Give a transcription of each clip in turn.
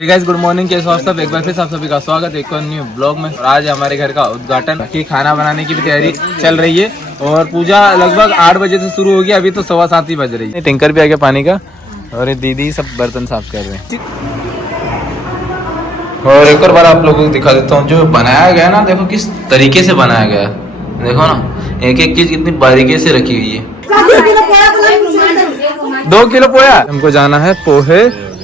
Guys good morning, कैसे हो सब। एक बार फिर आप सभी का स्वागत है एक और न्यू ब्लॉग में। और आज हमारे घर का उद्घाटन की खाना बनाने की भी तैयारी चल रही है और पूजा लगभग 8 बजे से शुरू होगी। अभी तो 7:15 ही बज रही है। टैंकर भी आ गया पानी का और ये दीदी सब बर्तन साफ कर रहे हैं। और एक और बार आप लोगों को दिखा देता हूँ जो बनाया गया ना, देखो किस तरीके से बनाया गया। देखो ना, एक एक चीज कितनी बारीकी से रखी हुई है। 2 किलो पोया। हमको जाना है पोहे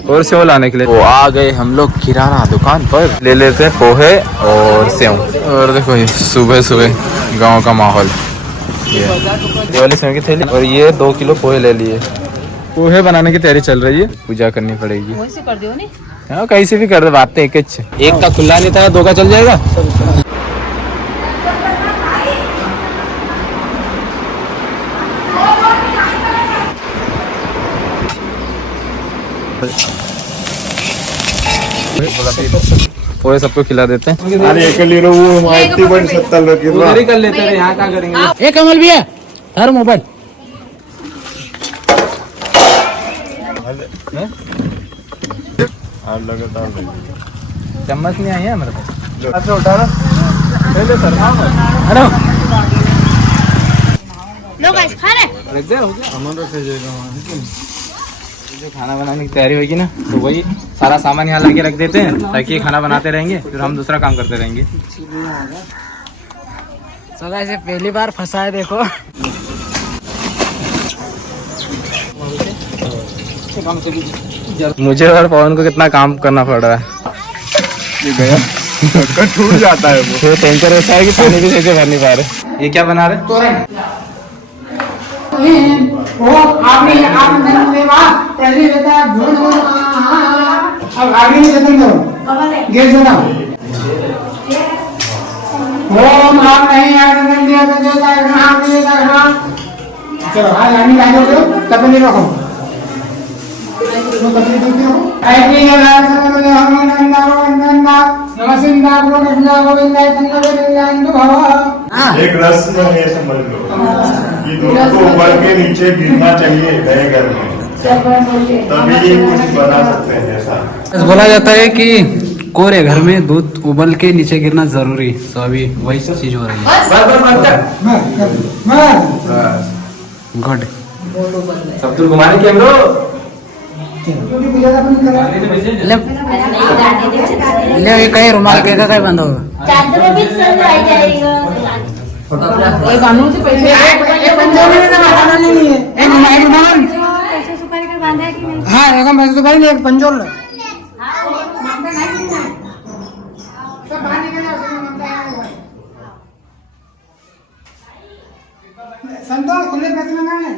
और सेव लाने के लिए। वो आ गए हम लोग किराना दुकान पर, ले लेते हैं पोहे और सेव। और देखो ये सुबह सुबह गांव का माहौल। ये वाली सेव की थैली और ये 2 किलो पोहे ले लिए। पोहे बनाने की तैयारी चल रही है, पूजा करनी पड़ेगी। वैसे कर दियो नहीं? हाँ कहीं से भी कर दे, बात एक का खुला नहीं था, 2 का चल जाएगा। पोहे सबको खिला देते हैं। अरे एक लीरो वो माइती बन 70 रुपए उधर ही कर लेते हैं, यहाँ क्या करेंगे। एक कमल भैया हर मोबाइल चम्मच नहीं आई है मेरे पास। अच्छा उठा पहले सर। हेलो लो गाइस खा रहे रख दे, हो गया। जो खाना बनाने की तैयारी होगी ना, तो वही सारा सामान यहाँ लाके रख देते हैं ताकि खाना बनाते रहेंगे, फिर हम दूसरा काम करते रहेंगे। तो गाइस पहली बार फंसा है, देखो। मुझे और पवन को कितना काम करना पड़ रहा है। छूट जाता है वो। टैंकर ऐसा है कि पानी भी कैसे भर नहीं पा रहे। ये क्या बना रहे? चलो आज आनी लाइनों को तपने रखो। एक रस्म है, समझ लो कि दूध को उबल के नीचे गिरना चाहिए नए घर में, तभी कुछ बना सकते हैं। ऐसा बोला जाता है कि कोरे घर में दूध उबल के नीचे गिरना जरूरी। तो अभी वही चीज हो रही है। गुड सब दूर घुमाने की हम लोग। ले ये कहीं रुमाल के कहीं बंद होगा। चादर भी सब आई जाएगी। एक कानून से पैसे पैसे सुपारी का बांधा है कि नहीं? हाँ एक पैसे तो भाई एक पंजोल संतोष खुले पैसे लगाने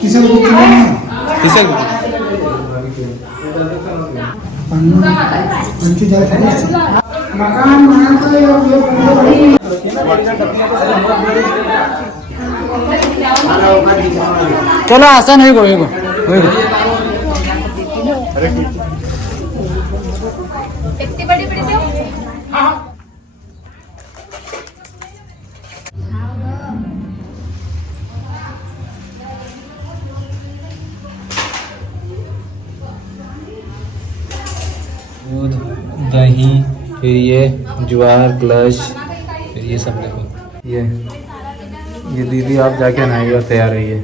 किसे किसे मकान चलो आसान है कोई इतनी बड़ी बड़ी दो। दूध, दही, फिर ये ज्वार क्लच, फिर ये सब देखो। ये दीदी आप जाके नहाइए और तैयार रहिए।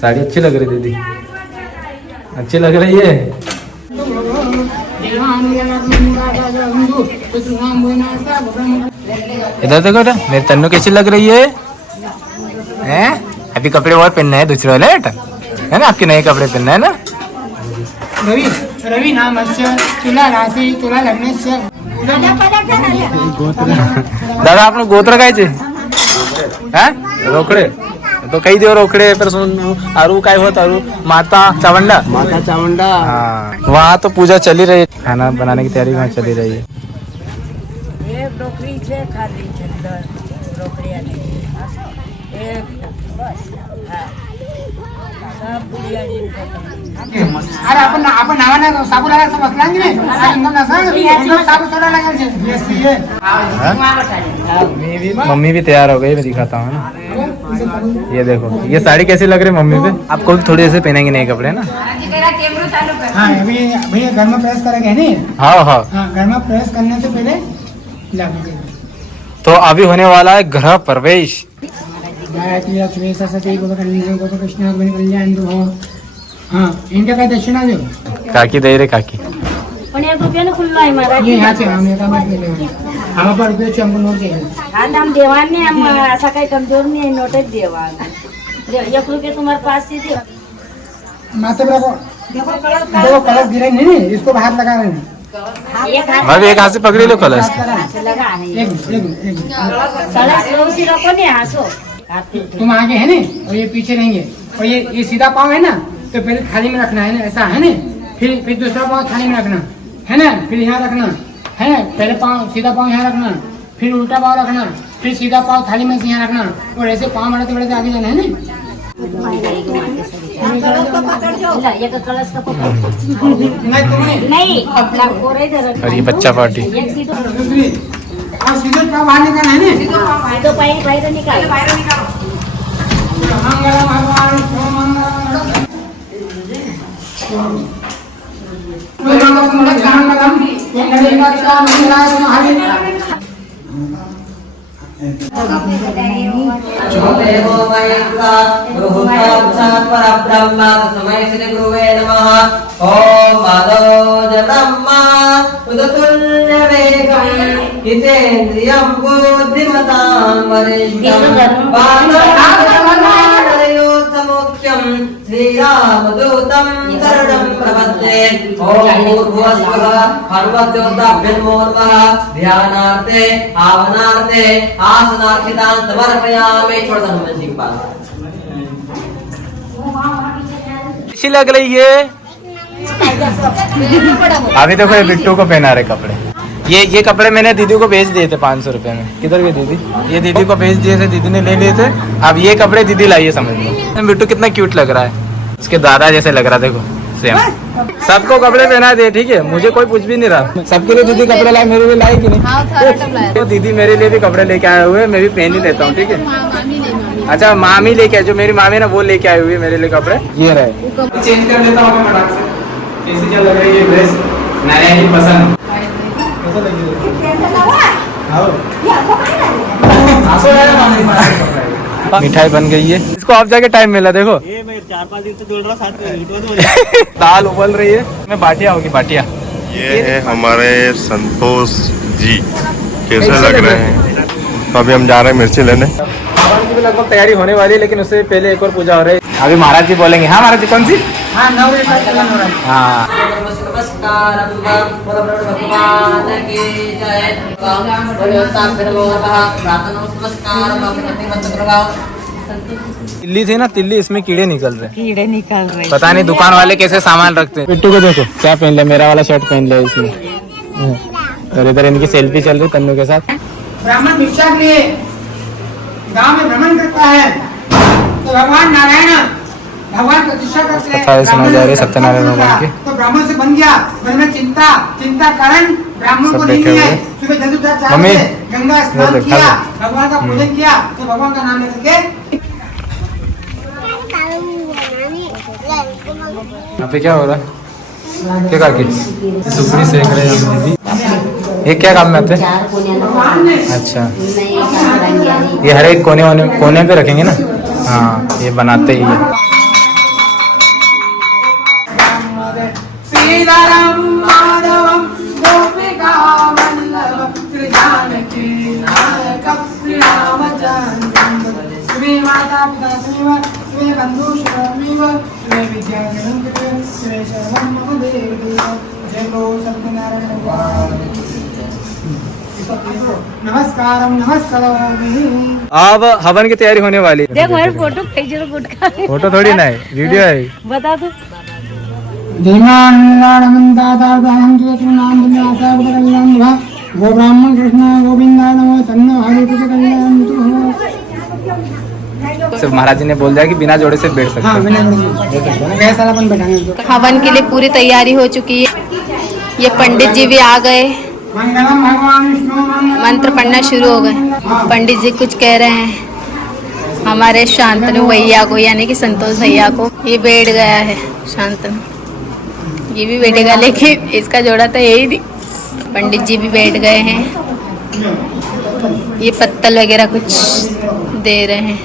साड़ी अच्छी लग रही दीदी, अच्छी लग रही है। इधर देखो ना, मेरी तन्नू कैसी लग रही है। हैं? अभी कपड़े और पहनना है दूसरे वाले, है ना? आपके नए कपड़े पहनना है ना। रवि रवि नाम अस्य तुला राशि तुला लग्न से दादा आपने गोत्र काय चे? हैं? रोकडे तो काही दिवस रोकडे पर आरू काय होत आरू माता चावंडा। हाँ वहाँ तो पूजा चली रही है, खाना बनाने की तैयारी वहाँ चली रही है। अरे आपण नावाने साबू लागायचं बसला की नाही एकदम नसा साबू सोडा लागायचे मम्मी भी तैयार हो गई, मैं दिखाता हूँ ना। ये देखो, ये साड़ी कैसी लग रही है मम्मी पे? आपको भी थोड़ी ऐसे पहनेंगे नए कपड़े ना? हाँ अभी अभी घर में प्रेस करेंगे नहीं? हाँ हाँ। हाँ घर में प्रेस करने से पहले लागू करेंगे। तो अभी होने वाला है गृह प्रवेश। गायत्री लक्ष्मी सरस्वती गोपी कृष्ण कल्याण हो। हाँ इनका काय दक्षिणा दो। काकी दे रे काकी। पण 1 रुपयानं खुल्लो आहे महाराज. ये यहाँ से हम एका मत ले लेंगे। हम पर रुपये हमको नोट चाहिए। आज हम देवाने हम असा काही कमजोर नाही आहे, नोटच देवा. 1 रुपये तुम्हारे पास से दे. माता को दो कलश गिरे नहीं इसको हाथ लगा रहे हैं। एक हाथ भाभी एक हाथ से पकड़ी लो कलश। से लगा है. एक कलश रोसी रखो ने हंसो. तुम आगे है ना और ये पीछे रहेंगे और ये सीधा पाँव है ना तो पहले थाली में रखना है ना, ऐसा है ना, फिर दूसरा पाँव थाली में रखना है ना, फिर यहाँ रखना है ना, पहले पाँव सीधा पाँव यहाँ रखना, फिर उल्टा पाँव रखना, फिर सीधा पाँव थाली में से यहाँ रखना और ऐसे पाँव बढ़ते बढ़ते आगे जाना है ना। एक कलश का पकड़. नहीं तुमने नाही आपला कोरे धर. और ये बच्चा पार्टी। एक सीधो और सीधे पाँव बाहर निकालना है ना। तो बाहेर निकाल. मंगलम भगवान मंगलम देवो महेश्वरा गुरुसाक्षात् परब्रह्म तस्मै श्री गुरुवे नमः। ओम माधवोज ब्रह्मा उदतुल्यवेगं हितेन्द्रियं बुद्धिमतां वरिष्ठं वादयोत्तमोक्ष्यं श्रीरामदूतं शरणं प्रपद्ये। ओम भूर्भुवस्सुः हनुमद्योताभ्यन्मोर्वः ध्यानार्थे आवनार्थे आसनार्थितां समर्पयामि। छोड़ दो हनुमान जी के पास। अच्छी लग रही है। अभी देखो ये बिट्टू को पहना रहे कपड़े। ये कपड़े मैंने दीदी को भेज दिए थे 500 रुपए में। किधर गई दीदी? ये दीदी को भेज दिए थे, दीदी ने ले लिए थे। अब ये कपड़े दीदी लाई है, समझ लो। बिट्टू कितना क्यूट लग रहा है, उसके दादा जैसे लग रहा है। देखो सेम। सबको कपड़े पहना दे, ठीक है, मुझे कोई पूछ भी नहीं रहा। सबके लिए दीदी कपड़े लाए, मेरे लिए लाई कि नहीं? तो दीदी मेरे लिए भी कपड़े लेके आए हुए, मैं भी पहन ही लेता हूँ, ठीक है। अच्छा मामी लेके आए, जो मेरी मामी ना वो लेके आई हुई है मेरे लिए कपड़े। ये रहे, चेंज कर लेता हूँ फटाक से। कैसी क्या लग रही है ड्रेस? नया ही पसंद। कैसा लगी? मिठाई बन गई है, इसको अब जाके टाइम मिला। देखो ये मैं 4-5 दिन से दौड़ रहा साथ में। दाल उबल रही है, मैं बाटिया होगी बाटिया। ये है हमारे संतोष जी, कैसे लग रहे हैं? तो अभी हम जा रहे हैं मिर्ची लेने। भगवान की भी लगभग तैयारी होने वाली है, लेकिन उससे पहले एक और पूजा हो रही है। अभी महाराज जी बोलेंगे। हाँ महाराज जी, कौन सी? हाँ 9 बजे तक चलन हो रहा है। हाँ नमस्कार भगवान की जय। तिल्ली थी ना, तिल्ली, इसमें कीड़े निकल रहे। कीड़े निकल रहे। पता नहीं दुकान वाले कैसे सामान रखते हैं। बिट्टू को देखो क्या पहन लिया, मेरा वाला शर्ट पहन लिया इसने। और इधर इनकी सेल्फी चल रही तन्नू के साथ। ब्राह्मण भिक्षा के लिए गांव में भ्रमण करता है तो भगवान नारायण भगवान प्रतिष्ठा करते हैं। कथा सुनाई जा रही है सत्यनारायण भगवान की। तो ब्राह्मण से बन गया, मन में चिंता कारण ब्राह्मण को सब नहीं बैठे है। हुए। सुबह जल्दी उठा, 4 मम्मी, बजे गंगा स्नान इधर किया, देखा भगवान का पूजन किया, तो भगवान का नाम लेकर के। यहाँ पे क्या हो रहा है? क्या काकी सुपड़ी सेक रहे हैं हम दीदी। ये क्या काम में आते हैं? 4 कोण्याला अच्छा, नाही कांगरांगी आणि ये हर एक कोने पे रखेंगे ना। हाँ ये बनाते ही है। श्रीधरम माधवम गोपिका वल्लभ श्री जानकी नायक श्री रामचंद्र श्री माता पिता श्री बंधु श्री विद्या श्री शरण महादेव जय बोलो सत्यनारायण भगवान। नमस्कारम नमस्कारामि। अब हवन की तैयारी होने वाली है। देख मेरे फोटो भेजो गुटका. फोटो थोड़ी ना है, वीडियो है। बता दो. गो ब्राह्मण कृष्ण गोविंदा नमो तन्नो हरि तुझे कल्याण तू। सिर्फ महाराज जी ने बोल दिया कि बिना जोड़े से बैठ सकते हाँ हैं। मैंने कैसा अपन बैठाएंगे। हवन के लिए पूरी तैयारी हो चुकी है। ये पंडित जी भी आ गए, मंगलम भगवान विष्णु मंत्र पढ़ना शुरू हो गए। पंडित जी कुछ कह रहे हैं, हम हमारे शांतनु भैया को, यानी कि संतोष भैया को। ये बैठ गया है शांतनु, ये भी बैठेगा, लेकिन इसका जोड़ा तो यही नहीं। पंडित जी भी बैठ गए हैं, ये पत्तल वगैरह कुछ दे रहे हैं।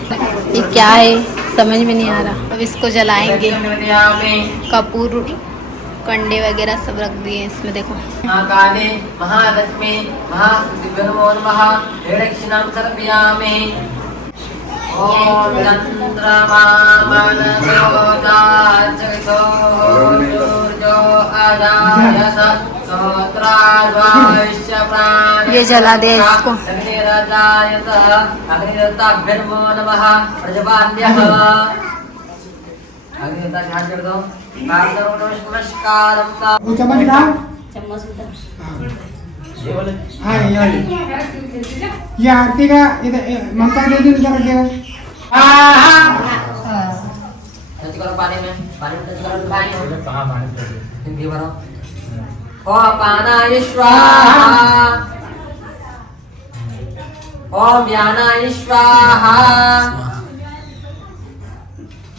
ये क्या है समझ में नहीं आ रहा। अब इसको जलाएंगे। कपूर, कंडे वगैरह सब रख दिए इसमें, देखो। महाकाले महालक्ष्मी महासिद्धिर्नमो नमः दक्षिणां समर्पयामि। ओम चंद्रमा मनसोदाचरितो दुर्जो अजायस सहस्राद्वाश्य प्राण। ये जला दे इसको। अग्निरजायत अग्निरताभ्यर्मो नमः प्रजवान्यः। अग्निरता ध्यान कर दो। नमस्कारं का वो चम्मच डाल। चम्मच उधर। हाँ ये वाली। ये आरती का इधर ममता दे दो, इधर रखिएगा। टच करो पानी में टच करो पानी में। हिंदी भरो। ओम पानाय स्वाहा। ओम व्यानाय स्वाहा।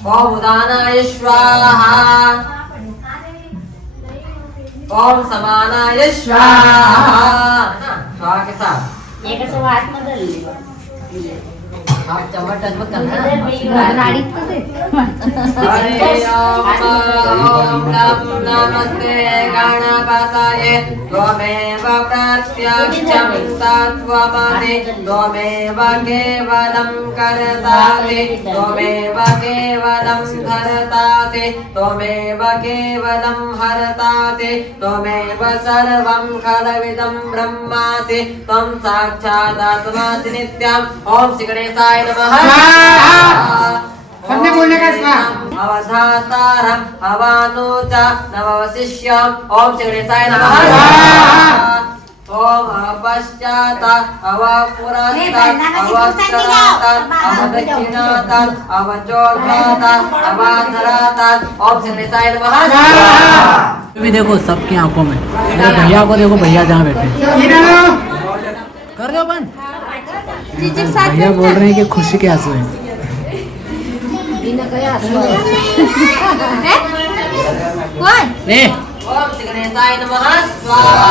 ओम उदानाय स्वाहा। ओम समानाय स्वाहा। स्वाहा के साथ एक ऐसे हाथ में डाल ली। आप चम्मच टच मत करना। नाड़ी को दे। हरे ओम नम नमस्ते गणपतये त्वमेव प्रत्यक्षं तत्त्वमसि त्वमेव केवलं कर्तासि त्वमेव केवलं धर्तासि त्वमेव केवलं हरतासि त्वमेव सर्वं खलविदं ब्रह्मासि त्वं साक्षादात्मासि नित्यम्। ओम श्री गणेशाय नमः। सबने बोलने का स्वाहा। अवधातारम् अवानुच नववशिष्यम्। ओम श्री गणेशाय नमः। ओम अपश्चात अवपुरस्तात् अवस्करात् अवदक्षिणात् अवचोर्ध्वात् अवाधरात्। ओम श्री गणेशाय नमः। भी देखो सबकी आंखों में, मेरे भैया को देखो, भैया जहाँ बैठे कर दो बंद। भैया बोल रहे हैं कि खुशी के आंसू हैं। ओम श्री गणेशाय नमः स्वाहा।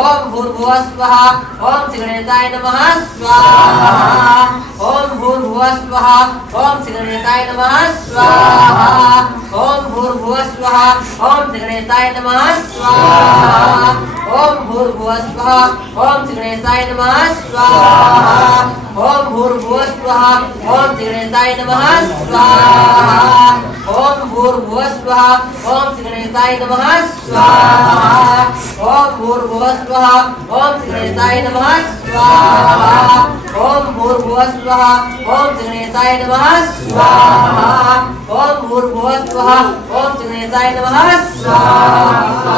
ओम भूर्भुवः स्वः। ओम श्री गणेशाय नमः स्वाहा। ओम भूर्भुवः स्वः। ओम श्री गणेशाय नमः स्वाहा। ओम भूर्भुवः स्वः। ओम श्री गणेशाय नमः स्वाहा। ओम भूर्भुवः स्वः। ओम श्री गणेशाय नमः स्वाहा। ओम भूर्भुवः स्वः। ओम श्री गणेशाय नमः स्वाहा। ओम भूर्भुवः स्वः। ओम श्री गणेशाय नमः स्वाहा। ओम भूर्भुवः स्वः। ओम श्री गणेशाय नमः स्वाहा। ओम भूर्भुवः स्वः। ओम श्री गणेशाय नमः स्वाहा। ओम भूर्भुवः स्वः। ओम श्री गणेशाय नमः स्वाहा।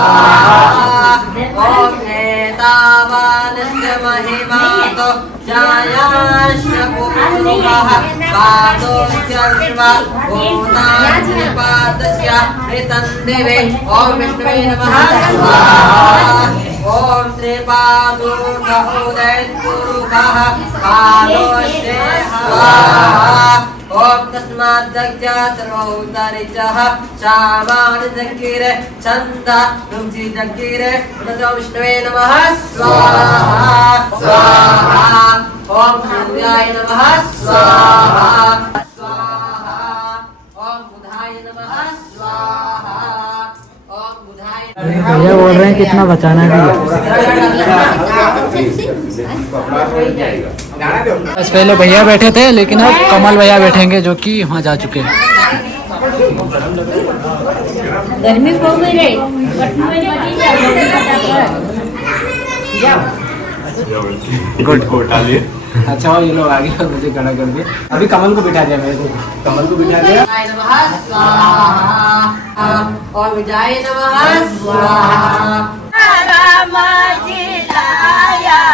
ओम एतावानस्य महिमातो जायास्य पुरुषः पादोऽस्यर्वा भूतान्निपातस्य ऋतं दिवे। ओम विष्णवे नमः स्वाहा। ओम त्रिपादोर्धोदयपुरुषः पादोऽस्य स्वाहा। ओम तस्माद्दग्ध्या सर्वभूतानिचः शामानजगिरे छन्दा तुंसी जगिरे नमो विष्णवे नमः स्वाहा स्वाहा। ओम सूर्याय नमः स्वाहा स्वाहा। ओम बुधाय नमः स्वाहा। ओम बुधाय भैया बोल रहे हैं कितना बचाना भी है। बस पहले भैया बैठे थे, लेकिन अब कमल भैया बैठेंगे, जो कि वहाँ जा चुके हैं। गर्मी हो गई रे। गुड कोटा लिए। अच्छा ये लोग आगे और मुझे खड़ा कर दिया। अभी कमल को बिठा दिया, मेरे को कमल को बिठा दिया। नमः स्वाहा। ओम विजय नमः स्वाहा।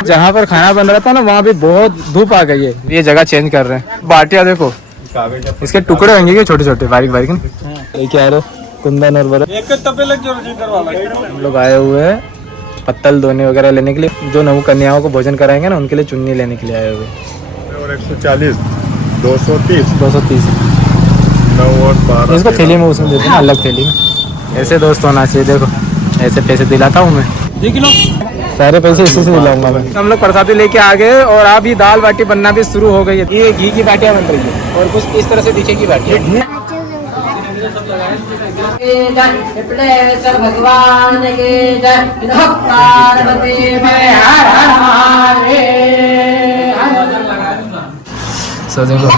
जहाँ पर खाना बन रहा था ना, वहाँ भी बहुत धूप आ गई है। ये जगह चेंज कर रहे हैं। बाटिया देखो, इसके टुकड़े होंगे ये छोटे छोटे बारीक बारीक। ये क्या है, कुंदन और बर्फ। हम लोग आए हुए हैं पत्तल धोने वगैरह लेने के लिए। जो नव कन्याओं को भोजन कराएंगे ना, उनके लिए चुन्नी लेने के लिए आए हुए। और 140 230 230 9 और 12 इसको थैली में उसमें देते हैं ना, अलग थैली में। ऐसे दोस्त होना चाहिए, देखो ऐसे पैसे दिलाता हूँ मैं, 2 किलो सारे पैसे इसी से दिलाऊंगा मैं। हम लोग प्रसादी लेके आ गए और अभी दाल बाटी बनना भी शुरू हो गई है। ये घी की बाटियां बन रही है और कुछ इस तरह से दिखेगी बाटियां। विप्लेश्वर भगवान के जय। पार्वती में हर हर सो देखो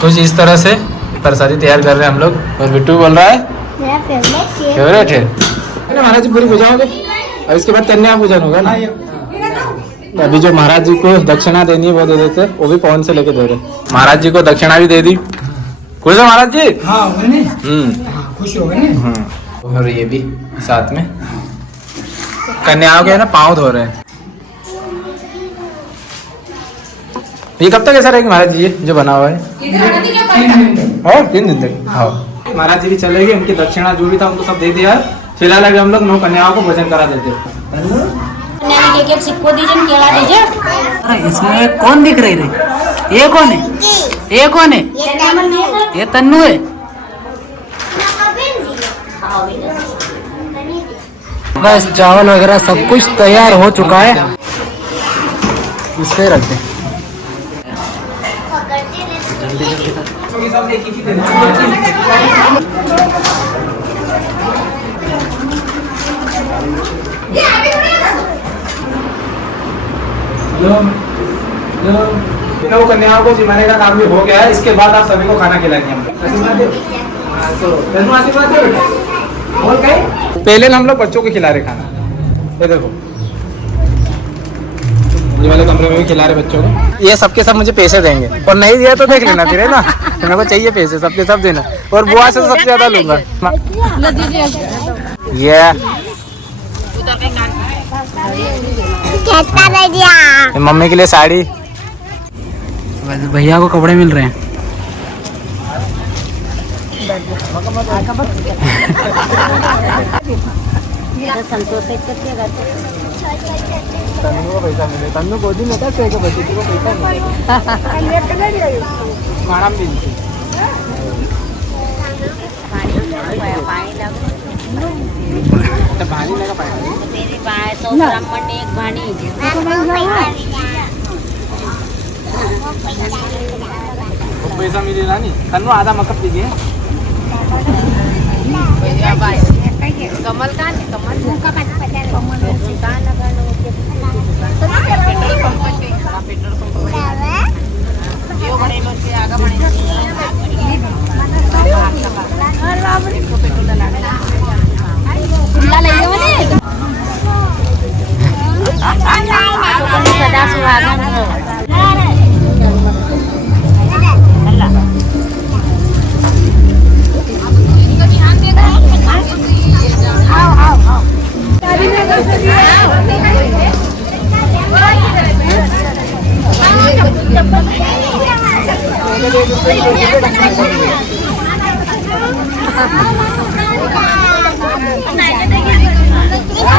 कुछ इस तरह से प्रसादी तैयार कर रहे हैं हम लोग। और बिट्टू बोल रहा है फेवरेट है। महाराज जी पूरी बुझाओगे और इसके बाद कन्या पूजन होगा ना। अभी जो महाराज जी को दक्षिणा देनी है वो दे देते, वो भी पवन से लेके दे रहे। महाराज जी को दक्षिणा भी दे दी। खुश हो महाराज जी? हाँ खुश हो गए ना। और ये भी साथ में कन्याओं के ना पाँव धो रहे हैं। ये कब तक ऐसा रहेगा महाराज जी, ये जो बना हुआ है? 3 दिन तक। हाँ महाराज जी भी चले गए, उनकी दक्षिणा जो भी था उनको सब दे दिया। फिलहाल अभी हम लोग 9 कन्याओं को भोजन करा देते। एक सिक्को दीजिए, केला दीजिए। अरे इसमें कौन दिख रही रे? ये कौन है? ये कौन है? ये तन्नू है। बस चावल वगैरह सब कुछ तैयार हो चुका है, इसको रख दे। नौ कन्याओं को जिमाने का काम भी हो गया है। इसके बाद आप सभी को खाना खिलाएंगे हम लोग। पहले हम लोग बच्चों को खिला रहे खाना। ये देखो ये वाले कमरे में भी खिला रहे बच्चों को। ये सबके सब मुझे पैसे देंगे और नहीं दिया तो देख लेना फिर, है ना। मेरे को चाहिए पैसे सबके सब देना और बुआ से सबसे ज्यादा लूंगा। ये मम्मी के लिए साड़ी। भैया को कपड़े मिल रहे हैं। संतोष तन्नू को पैसा मिले। तन्नू गोदी में था, को बच्चे को पैसा मिले। खाना मिलती भानी लगा पाएगा मेरी बाय तो ब्राह्मण ने एक भानी वो पैसा मिलेगा नहीं। तन्नू आधा मकप दीजिए। कमल का सदा सुहागन हो।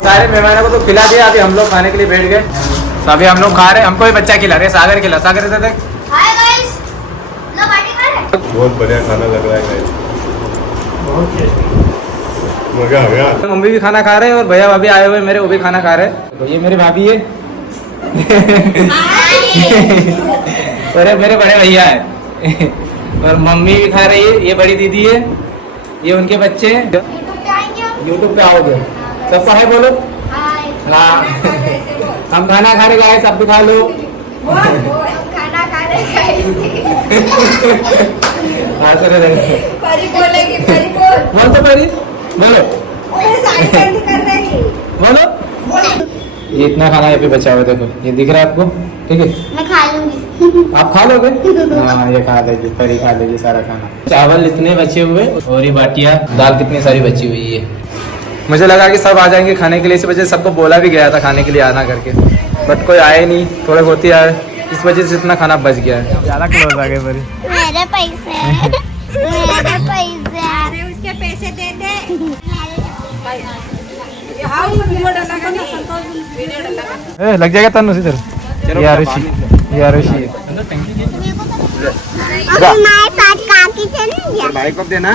सारे मेहमानों को तो खिला दिया। अभी हम लोग खाने के लिए बैठ गए। तो अभी हम लोग खा रहे हैं। हमको भी बच्चा खिला रहे, सागर खिला। सागर इधर देख। बहुत बढ़िया खाना लग रहा है। मजा आ गया। मम्मी भी खाना खा रहे हैं और भैया भाभी आए हुए मेरे, वो भी खाना खा रहे हैं। तो ये मेरे भाभी है अरे मेरे बड़े भैया है और मम्मी भी खा रही है। ये बड़ी दीदी है, ये उनके बच्चे हैं। यूट्यूब पे आओगे सबको हाय बोलो। हाँ हम खाना खा रहे गाइस, सब भी खा लो। खाना खा रहे परी बोलेगी, परी बोल तो परी बोलो बोलो। ये इतना खाना यहाँ पे बचा हुआ है, देखो ये दिख रहा है आपको, ठीक है। मैं खा लूंगी। आप खा लोगे? हाँ ये खा लेगी, परी खा लेगी सारा खाना। चावल इतने बचे हुए और ये बाटियाँ दाल कितनी सारी बची हुई है। मुझे लगा कि सब आ जाएंगे खाने के लिए, इस वजह से सबको बोला भी गया था खाने के लिए आना करके, बट कोई आए नहीं, थोड़े बहुत ही आए, इस वजह से इतना खाना बच गया है। ज़्यादा क्लोज आ गए परी। मेरे पैसे मेरे पैसे उसके पैसे दे दे। लग जाएगा तनु इधर। ये आरुषि है। हमारे पास काकी चलेंगे भाई को देना।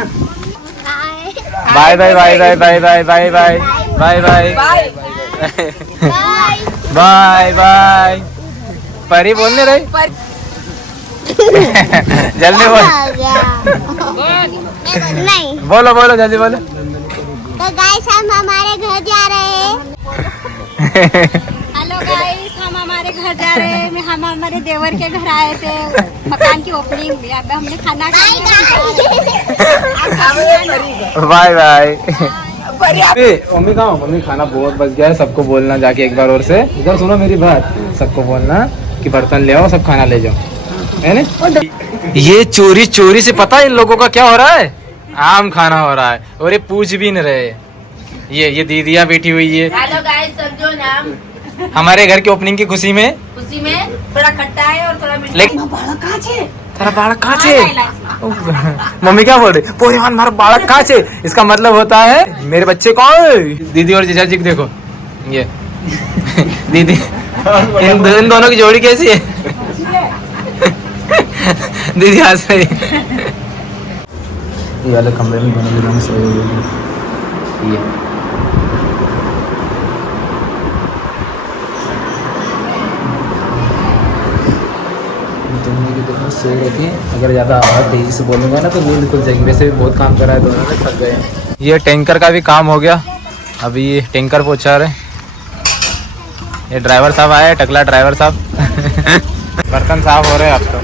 Bye bye bye bye bye bye bye bye bye bye bye bye bye. परी बोलने रही जल्दी बोल। नहीं बोलो बोलो जल्दी बोलो। तो गाइस हम हमारे घर जा रहे हैं। हेलो गाइस हम हमारे घर जा रहे हैं। हम हमारे देवर के घर आए थे मकान की ओपनिंग में। अब हमने खाना बाय बाय। मम्मी कहाँ हो? मम्मी खाना बहुत बच गया है, सबको बोलना जाके एक बार और से। इधर सुनो मेरी बात, सबको बोलना कि बर्तन ले आओ, सब खाना ले जाओ, है ना? ये चोरी चोरी से पता है इन लोगों का क्या हो रहा है? आम खाना हो रहा है और ये पूछ भी नहीं रहे। ये दीदियाँ बैठी हुई है। हेलो गाइस, समझो ना, हमारे घर की ओपनिंग की खुशी में थोड़ा खट्टा है और थोड़ा मीठा। लेकिन तेरा बालक कहाँ है? मम्मी क्या बोल रही? पोरेवान मारा बालक कहाँ है? इसका मतलब होता है मेरे बच्चे कौन? दीदी और जीजा जी को देखो, ये दीदी इन दोनों की जोड़ी कैसी है? दीदी हंस रही। ये वाले कमरे में दोनों दिनों में सोए हुए हैं। ये सो रही थी। अगर ज़्यादा आवाज़ तेज़ी से बोलूँगा ना तो नींद खुल जाएगी। वैसे भी बहुत काम करा है, दोनों में थक गए हैं। ये टैंकर का भी काम हो गया, अभी ये टैंकर पहुँचा रहे। ये ड्राइवर साहब आए, टकला ड्राइवर साहब। बर्तन साफ हो रहे हैं अब तो।